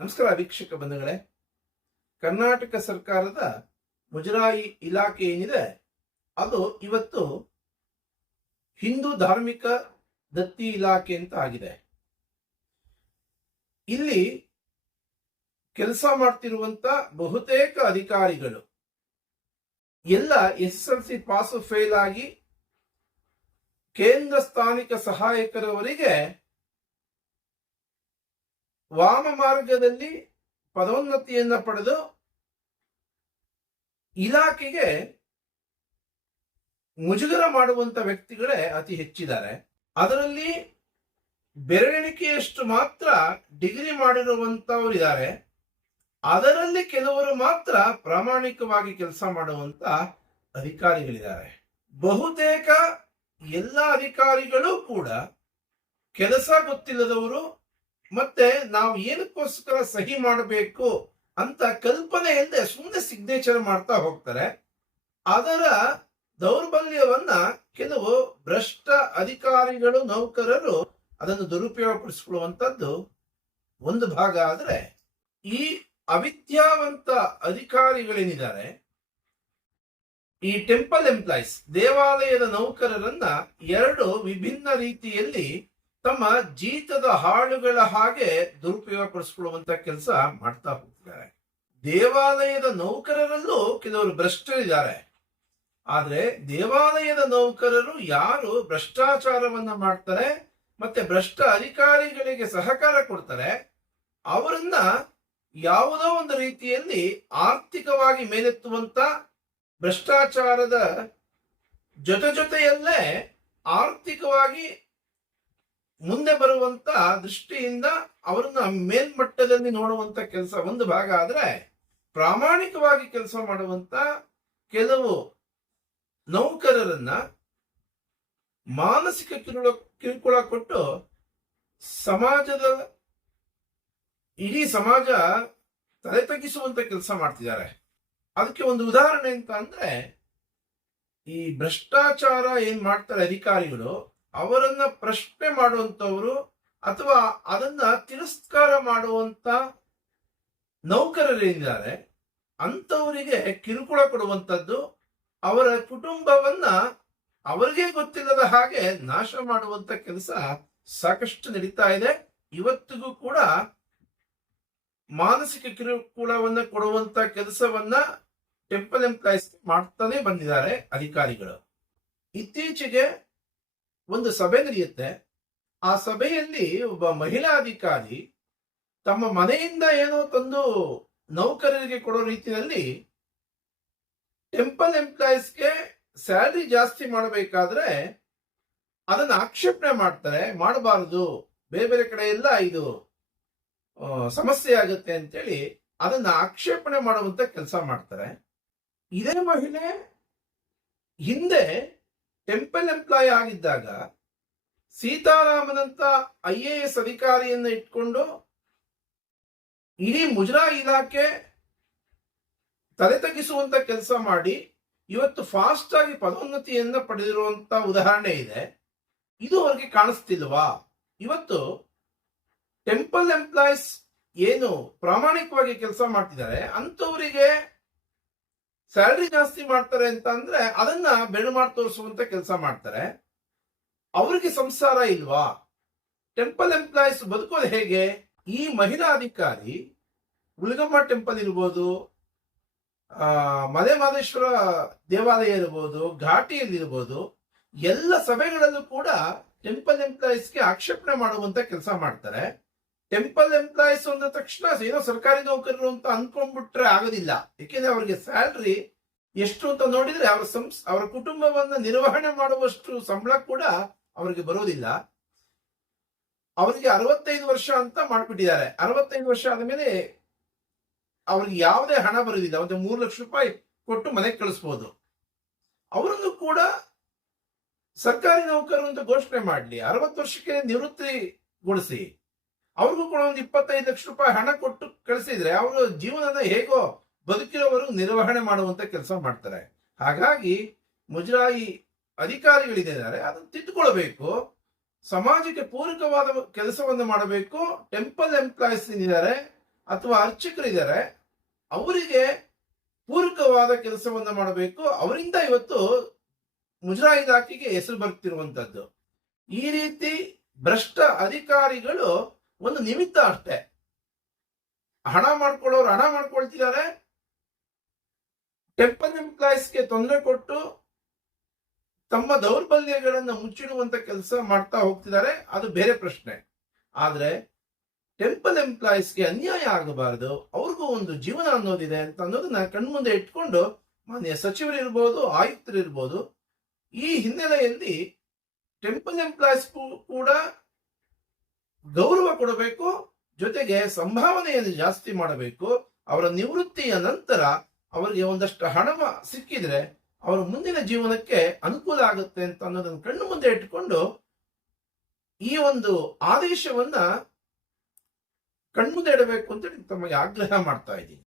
ನಮಸ್ಕಾರ ವೀಕ್ಷಕ ಬಂಧುಗಳೇ. ಕರ್ನಾಟಕ ಸರ್ಕಾರದ ಮುಜರಾಯಿ ಇಲಾಖೆ ಏನಿದೆ, ಅದು ಇವತ್ತು ಹಿಂದೂ ಧಾರ್ಮಿಕ ದತ್ತಿ ಇಲಾಖೆ ಅಂತ ಆಗಿದೆ. ಇಲ್ಲಿ ಕೆಲಸ ಮಾಡ್ತಿರುವಂತ ಬಹುತೇಕ ಅಧಿಕಾರಿಗಳು, ಎಲ್ಲ S L C pass fail ಆಗಿ ಕೇಂದ್ರ ಸ್ಥಾನಿಕ ಸಹಾಯಕರವರಿಗೆ ವಾಮ ಮಾರ್ಗದಲ್ಲಿ ಪದೋನ್ನತಿಯನ್ನ ಪಡೆದು ಇಲಾಖೆಗೆ ಮುಜುಗರ ಮಾಡುವಂತ ವ್ಯಕ್ತಿಗಳೇ ಅತಿ ಹೆಚ್ಚಿದ್ದಾರೆ. ಅದರಲ್ಲಿ ಬೆರಳೆಣಿಕೆಯಷ್ಟು ಮಾತ್ರ ಡಿಗ್ರಿ ಮಾಡಿರುವಂತವ್ರು ಇದ್ದಾರೆ. ಅದರಲ್ಲಿ ಕೆಲವರು ಮಾತ್ರ ಪ್ರಾಮಾಣಿಕವಾಗಿ ಕೆಲಸ ಮಾಡುವಂತ ಅಧಿಕಾರಿಗಳಿದ್ದಾರೆ. ಬಹುತೇಕ ಎಲ್ಲ ಅಧಿಕಾರಿಗಳು ಕೂಡ ಕೆಲಸ ಗೊತ್ತಿಲ್ಲದವರು ಮತ್ತೆ ನಾವು ಏನಕ್ಕೋಸ್ಕರ ಸಹಿ ಮಾಡಬೇಕು ಅಂತ ಕಲ್ಪನೆ ಇಲ್ಲದೆ ಸುಮ್ಮನೆ ಸಿಗ್ನೇಚರ್ ಮಾಡ್ತಾ ಹೋಗ್ತಾರೆ. ಅದರ ದೌರ್ಬಲ್ಯವನ್ನ ಕೆಲವು ಭ್ರಷ್ಟ ಅಧಿಕಾರಿಗಳು, ನೌಕರರು ಅದನ್ನು ದುರುಪಯೋಗಪಡಿಸಿಕೊಳ್ಳುವಂತದ್ದು ಒಂದು ಭಾಗ ಆದ್ರೆ ಈ ಅವಿದ್ಯಾವಂತ ಅಧಿಕಾರಿಗಳೇನಿದ್ದಾರೆ, ಈ ಟೆಂಪಲ್ ಎಂಪ್ಲಾಯೀಸ್ ದೇವಾಲಯದ ನೌಕರರನ್ನ ಎರಡು ವಿಭಿನ್ನ ರೀತಿಯಲ್ಲಿ ತಮ್ಮ ಜೀತದ ಹಾಳುಗಳ ಹಾಗೆ ದುರುಪಯೋಗ ದುರುಪಯೋಗಪಡಿಸಿಕೊಳ್ಳುವಂತ ಕೆಲಸ ಮಾಡ್ತಾ ಹೋಗ್ತಿದ್ದಾರೆ. ದೇವಾಲಯದ ನೌಕರರಲ್ಲೂ ಕೆಲವರು ಭ್ರಷ್ಟರಿದ್ದಾರೆ. ಆದ್ರೆ ದೇವಾಲಯದ ನೌಕರರು ಯಾರು ಭ್ರಷ್ಟಾಚಾರವನ್ನ ಮಾಡ್ತಾರೆ ಮತ್ತೆ ಭ್ರಷ್ಟ ಅಧಿಕಾರಿಗಳಿಗೆ ಸಹಕಾರ ಕೊಡ್ತಾರೆ, ಅವರನ್ನ ಯಾವುದೋ ಒಂದು ರೀತಿಯಲ್ಲಿ ಆರ್ಥಿಕವಾಗಿ ಮೇಲೆತ್ತುವಂತ ಭ್ರಷ್ಟಾಚಾರದ ಜೊತೆ ಜೊತೆಯಲ್ಲೇ ಆರ್ಥಿಕವಾಗಿ ಮುಂದೆ ಬರುವಂತ ದೃಷ್ಟಿಯಿಂದ ಅವರನ್ನ ಮೇಲ್ಮಟ್ಟದಲ್ಲಿ ನೋಡುವಂತ ಕೆಲಸ ಒಂದು ಭಾಗ ಆದ್ರೆ ಪ್ರಾಮಾಣಿಕವಾಗಿ ಕೆಲಸ ಮಾಡುವಂತ ಕೆಲವು ನೌಕರರನ್ನ ಮಾನಸಿಕ ಕಿರುಳ ಕಿರುಕುಳ ಕೊಟ್ಟು ಸಮಾಜದ ಇಡೀ ಸಮಾಜ ತಲೆ ತಗ್ಗಿಸುವಂತ ಕೆಲಸ ಮಾಡ್ತಿದ್ದಾರೆ. ಅದಕ್ಕೆ ಒಂದು ಉದಾಹರಣೆ ಅಂತ ಅಂದ್ರೆ ಈ ಭ್ರಷ್ಟಾಚಾರ ಏನ್ ಮಾಡ್ತಾರೆ ಅಧಿಕಾರಿಗಳು ಅವರನ್ನ ಪ್ರಶ್ನೆ ಮಾಡುವಂತವರು ಅಥವಾ ಅದನ್ನ ತಿರಸ್ಕಾರ ಮಾಡುವಂತ ನೌಕರರೇನಿದ್ದಾರೆ ಅಂತವರಿಗೆ ಕಿರುಕುಳ ಕೊಡುವಂತದ್ದು ಅವರ ಕುಟುಂಬವನ್ನ ಅವರಿಗೆ ಗೊತ್ತಿಲ್ಲದ ಹಾಗೆ ನಾಶ ಮಾಡುವಂತ ಕೆಲಸ ಸಾಕಷ್ಟು ನಡೀತಾ ಇದೆ. ಇವತ್ತಿಗೂ ಕೂಡ ಮಾನಸಿಕ ಕಿರುಕುಳವನ್ನ ಕೊಡುವಂತ ಕೆಲಸವನ್ನ ಟೆಂಪಲ್ ಎಂಪ್ಲಾಯ್ಸ್ ಮಾಡ್ತಾನೆ ಬಂದಿದ್ದಾರೆ ಅಧಿಕಾರಿಗಳು. ಇತ್ತೀಚೆಗೆ ಒಂದು ಸಭೆ ನಡೆಯುತ್ತೆ ಆ ಸಭೆಯಲ್ಲಿ ಒಬ್ಬ ಮಹಿಳಾ ಅಧಿಕಾರಿ ತಮ್ಮ ಮನೆಯಿಂದ ಏನೋ ತಂದು ನೌಕರರಿಗೆ ಕೊಡೋ ರೀತಿಯಲ್ಲಿ ಟೆಂಪಲ್ ಎಂಪ್ಲಾಯೀಸ್ಗೆ ಸ್ಯಾಲ್ರಿ ಜಾಸ್ತಿ ಮಾಡಬೇಕಾದ್ರೆ ಅದನ್ನು ಆಕ್ಷೇಪಣೆ ಮಾಡ್ತಾರೆ. ಮಾಡಬಾರದು. ಬೇರೆ ಬೇರೆ ಕಡೆ ಎಲ್ಲ ಇದು ಸಮಸ್ಯೆ ಆಗುತ್ತೆ ಅಂತೇಳಿ ಅದನ್ನ ಆಕ್ಷೇಪಣೆ ಮಾಡುವಂತ ಕೆಲಸ ಮಾಡ್ತಾರೆ. ಇದೇ ಮಹಿಳೆ ಹಿಂದೆ ಟೆಂಪಲ್ ಎಂಪ್ಲಾಯ್ ಆಗಿದ್ದಾಗ ಸೀತಾರಾಮನಂತ ಐ ಎ ಎಸ್ ಅಧಿಕಾರಿಯನ್ನ ಇಟ್ಕೊಂಡು ಇಡೀ ಮುಜರಾ ಇಲಾಖೆ ತಲೆ ತಗ್ಗಿಸುವಂತ ಕೆಲಸ ಮಾಡಿ ಇವತ್ತು ಫಾಸ್ಟ್ ಆಗಿ ಪದೋನ್ನತಿಯನ್ನ ಪಡೆದಿರುವಂತ ಉದಾಹರಣೆ ಇದೆ. ಇದು ಅವ್ರಿಗೆ ಕಾಣಿಸ್ತಿಲ್ವಾ? ಇವತ್ತು ಟೆಂಪಲ್ ಎಂಪ್ಲಾಯ್ಸ್ ಏನು ಪ್ರಾಮಾಣಿಕವಾಗಿ ಕೆಲಸ ಮಾಡ್ತಿದ್ದಾರೆ ಅಂತವರಿಗೆ ಸ್ಯಾಲ್ರಿ ಜಾಸ್ತಿ ಮಾಡ್ತಾರೆ ಅಂತ ಅಂದ್ರೆ ಅದನ್ನ ಬೆಳು ಮಾಡಿ ತೋರಿಸುವಂತ ಕೆಲಸ ಮಾಡ್ತಾರೆ. ಅವರಿಗೆ ಸಂಸಾರ ಇಲ್ವಾ? ಟೆಂಪಲ್ ಎಂಪ್ಲಾಯೀಸ್ ಬದುಕೋದು ಹೇಗೆ? ಈ ಮಹಿಳಾ ಅಧಿಕಾರಿ ಉಳಿಗಮ್ಮ ಟೆಂಪಲ್ ಇರ್ಬೋದು, ಆ ಮಲೆ ಮಹದೇಶ್ವರ ದೇವಾಲಯ ಇರ್ಬೋದು, ಘಾಟಿಯಲ್ಲಿ ಇರ್ಬೋದು, ಎಲ್ಲ ಸಭೆಗಳಲ್ಲೂ ಕೂಡ ಟೆಂಪಲ್ ಎಂಪ್ಲಾಯೀಸ್ಗೆ ಆಕ್ಷೇಪಣೆ ಮಾಡುವಂತ ಕೆಲಸ ಮಾಡ್ತಾರೆ. ಟೆಂಪಲ್ ಎಂಪ್ಲಾಯೀಸ್ ಅಂದ ತಕ್ಷಣ ಏನೋ ಸರ್ಕಾರಿ ನೌಕರರು ಅಂತ ಅನ್ಕೊಂಡ್ಬಿಟ್ರೆ ಆಗೋದಿಲ್ಲ. ಯಾಕೆಂದ್ರೆ ಅವರಿಗೆ ಸ್ಯಾಲ್ರಿ ಎಷ್ಟು ಅಂತ ನೋಡಿದ್ರೆ ಅವರ ಸಂಸ್, ಅವರ ಕುಟುಂಬವನ್ನ ನಿರ್ವಹಣೆ ಮಾಡುವಷ್ಟು ಸಂಬಳ ಕೂಡ ಅವರಿಗೆ ಬರೋದಿಲ್ಲ. ಅವರಿಗೆ ಅರವತ್ತೈದು ವರ್ಷ ಅಂತ ಮಾಡ್ಬಿಟ್ಟಿದ್ದಾರೆ. ಅರವತ್ತೈದು ವರ್ಷ ಆದಮೇಲೆ ಅವ್ರಿಗೆ ಯಾವುದೇ ಹಣ ಬರೋದಿಲ್ಲ ಒಂದು ಮೂರು ಲಕ್ಷ ರೂಪಾಯಿ ಕೊಟ್ಟು ಮನೆಗೆ ಕಳಿಸ್ಬೋದು. ಅವರನ್ನು ಕೂಡ ಸರ್ಕಾರಿ ನೌಕರರು ಅಂತ ಘೋಷಣೆ ಮಾಡಲಿ. ಅರವತ್ತು ವರ್ಷಕ್ಕೆ ನಿವೃತ್ತಿಗೊಳಿಸಿ. ಅವ್ರಿಗೂ ಕೂಡ ಒಂದು ಇಪ್ಪತ್ತೈದು ಲಕ್ಷ ರೂಪಾಯಿ ಹಣ ಕೊಟ್ಟು ಕಳಿಸಿದ್ರೆ ಅವರು ಜೀವನದ ಹೇಗೋ ಬದುಕಿರೋವರು ನಿರ್ವಹಣೆ ಮಾಡುವಂತ ಕೆಲಸ ಮಾಡ್ತಾರೆ. ಹಾಗಾಗಿ ಮುಜರಾಯಿ ಅಧಿಕಾರಿಗಳಿದ್ದಾರೆ, ಅದನ್ನು ತಿದ್ದುಕೊಳ್ಬೇಕು ಸಮಾಜಕ್ಕೆ ಪೂರಕವಾದ ಕೆಲಸವನ್ನು ಮಾಡಬೇಕು. ಟೆಂಪಲ್ ಎಂಪ್ಲಾಯೀಸ್ ಇದ್ದಾರೆ ಅಥವಾ ಅರ್ಚಕರಿದ್ದಾರೆ, ಅವರಿಗೆ ಪೂರಕವಾದ ಕೆಲಸವನ್ನು ಮಾಡಬೇಕು. ಅವರಿಂದ ಇವತ್ತು ಮುಜರಾಯಿ ಇಲಾಖೆಗೆ ಹೆಸರು ಬರ್ತಿರುವಂತದ್ದು. ಈ ರೀತಿ ಭ್ರಷ್ಟ ಅಧಿಕಾರಿಗಳು ಒಂದು ನಿಮಿತ್ತ ಅಷ್ಟೇ. ಹಣ ಮಾಡ್ಕೊಳ್ಳೋರು ಹಣ ಮಾಡ್ಕೊಳ್ತಿದ್ದಾರೆ. ಟೆಂಪಲ್ ಎಂಪ್ಲಾಯೀಸ್ಗೆ ತೊಂದರೆ ಕೊಟ್ಟು ತಮ್ಮ ದೌರ್ಬಲ್ಯಗಳನ್ನು ಮುಚ್ಚಿಡುವಂತ ಕೆಲಸ ಮಾಡ್ತಾ ಹೋಗ್ತಿದ್ದಾರೆ. ಅದು ಬೇರೆ ಪ್ರಶ್ನೆ. ಆದ್ರೆ ಟೆಂಪಲ್ ಎಂಪ್ಲಾಯೀಸ್ಗೆ ಅನ್ಯಾಯ ಆಗಬಾರದು. ಅವ್ರಿಗೂ ಒಂದು ಜೀವನ ಅನ್ನೋದಿದೆ ಅಂತ ಅನ್ನೋದನ್ನ ಕಣ್ಮುಂದೆ ಇಟ್ಕೊಂಡು ಮಾನ್ಯ ಸಚಿವರಿರ್ಬೋದು ಆಯುಕ್ತರಿರ್ಬೋದು ಈ ಹಿನ್ನೆಲೆಯಲ್ಲಿ ಟೆಂಪಲ್ ಎಂಪ್ಲಾಯೀಸ್ ಕೂಡ ಗೌರವ ಕೊಡಬೇಕು, ಜೊತೆಗೆ ಸಂಭಾವನೆಯನ್ನು ಜಾಸ್ತಿ ಮಾಡಬೇಕು, ಅವರ ನಿವೃತ್ತಿಯ ನಂತರ ಅವರಿಗೆ ಒಂದಷ್ಟು ಹಣ ಸಿಕ್ಕಿದ್ರೆ ಅವರ ಮುಂದಿನ ಜೀವನಕ್ಕೆ ಅನುಕೂಲ ಆಗುತ್ತೆ ಅಂತ ಅನ್ನೋದನ್ನು ಕಣ್ಣು ಮುಂದೆ ಇಟ್ಟುಕೊಂಡು ಈ ಒಂದು ಆದೇಶವನ್ನ ಕಣ್ಮುಂದೆ ಇಡಬೇಕು ಅಂತ ತಮಗೆ ಆಗ್ರಹ ಮಾಡ್ತಾ ಇದ್ದೀನಿ.